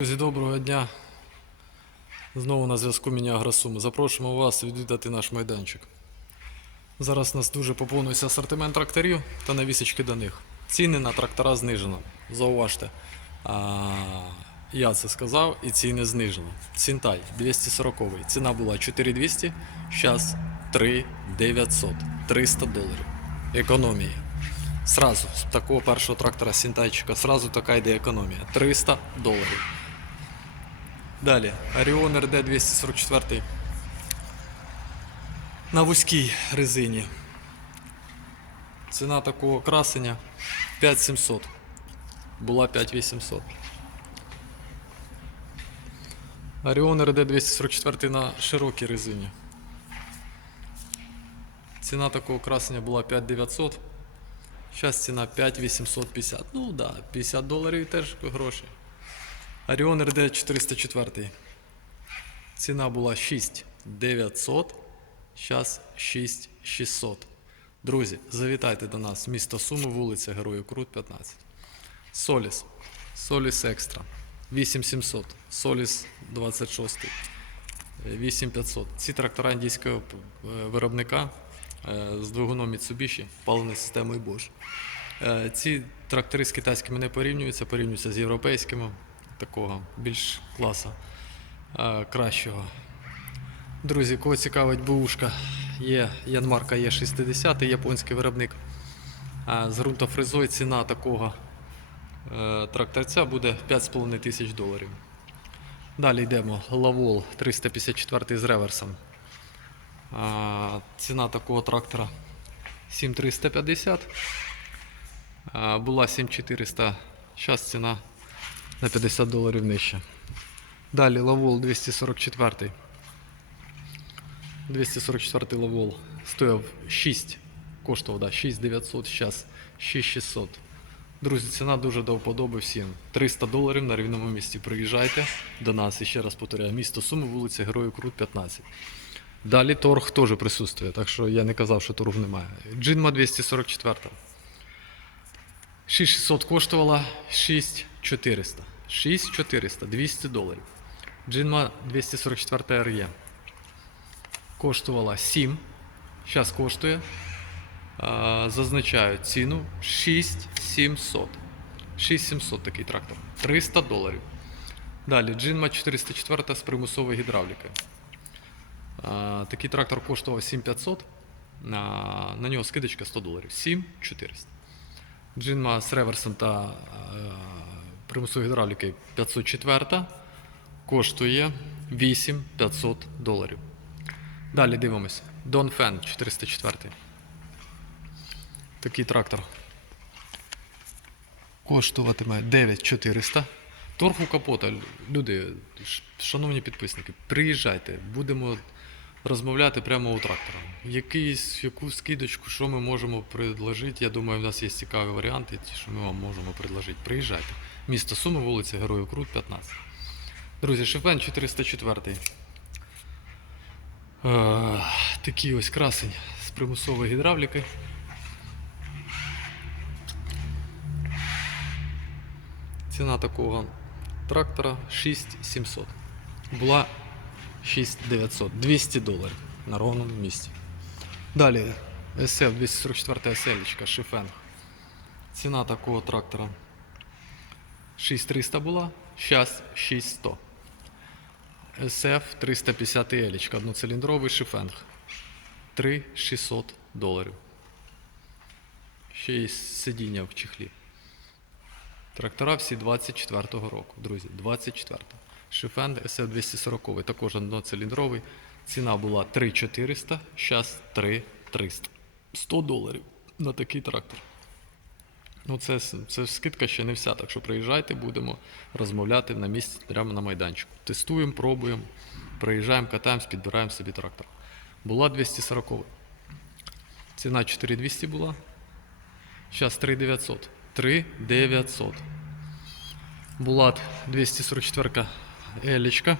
Друзі, доброго дня. Знову на зв'язку Міні Агросуми. Запрошуємо вас відвідати наш майданчик. Зараз у нас дуже поповнюється асортимент тракторів та навісочки до них. Ціни на трактора знижено. Зауважте. А, я це сказав і ціни знижено. Цінтай 240 Ціна була 4200, зараз 3900. 300 доларів. Економія. Сразу з такого першого трактора Сінтайчика, сразу така йде економія. 300 доларів. Далі, Orion RD 244 на вузькій резині. Ціна такого красення 5700. Була 5800. Orion RD 244 на широкій резині. Ціна такого красення була 5900. Зараз ціна 5850. Ну да, 50 доларів теж гроші. Orion RD 404. Ціна була 6900, зараз 6600. Друзі, завітайте до нас. Місто Суми, вулиця Героїв Крут, 15. Соліс. Соліс Екстра. 8700. Соліс 26. е, 8500. Ці трактора індійського е, виробника е, з двигуном Mitsubishi, паливною системою Bosch. Е, Ці трактори з китайськими не порівнюються, порівнюються з європейськими, такого більш класа е, кращого. Друзі, кого цікавить бушка, є Янмарка Є60, японський виробник. А з ґрунтофрезою ціна такого е, тракторця буде 5,5 тисяч доларів. Далі йдемо. Лавол 354 з реверсом. А, ціна такого трактора 7350. А, була 7400. Зараз ціна на 50 доларів нижче. Далі Лавол 244. 244 Лавол стояв 6. Коштував да, 6900, зараз 6600. Друзі, ціна дуже до вподоби всім. 300 доларів на рівному місці. Приїжджайте до нас. І ще раз повторяю, місто Суми, вулиця Героїв Крут, 15. Далі торг теж присутствує, так що я не казав, що торгу немає. Джинма 244. 6600 коштувала 6400. 6400, 200 доларів. Джинма 244 RE. Коштувала 7. Зараз коштує. Зазначаю ціну 6700. 6700 такий трактор. 300 доларів. Далі Джинма 404 з примусовою гідравлікою. Такий трактор коштував 7500. На, на нього скидочка 100 доларів. 7400. Джинма з реверсом та е, примусовою гідравлікою 504 коштує 8500 доларів. Далі дивимося. Донфен 404. Такий трактор коштуватиме 9400. Торг у капота. Люди, шановні підписники, приїжджайте, будемо розмовляти прямо у трактора. Якийсь, яку скидочку, що ми можемо предложити. Я думаю, в нас є цікаві варіанти, ті, що ми вам можемо предложити. Приїжджайте. Місто Суми, вулиця Героїв Крут, 15. Друзі, Шефен 404. Е, такий ось красень з примусовою гідравлікою. Ціна такого трактора 6700. Була 6900. 200 доларів на ровному місці. Далі SF 244 SL, Шифенг. Ціна такого трактора 6300 була, зараз 6100. SF 350 Елічка, одноциліндровий шифенг. 3600 доларів. Ще є сидіння в чехлі. Трактора всі 24-го року, друзі, 24-го. Шифенд SF 240 також одноциліндровий. Ціна була 3400, зараз 3300. 100 доларів на такий трактор. Ну, це, це скидка ще не вся, так що приїжджайте, будемо розмовляти на місці прямо на майданчику. Тестуємо, пробуємо, приїжджаємо, катаємось, підбираємо собі трактор. Була 240. Ціна 4200 була. Зараз 3900. 3900. Булат 244 Елічка.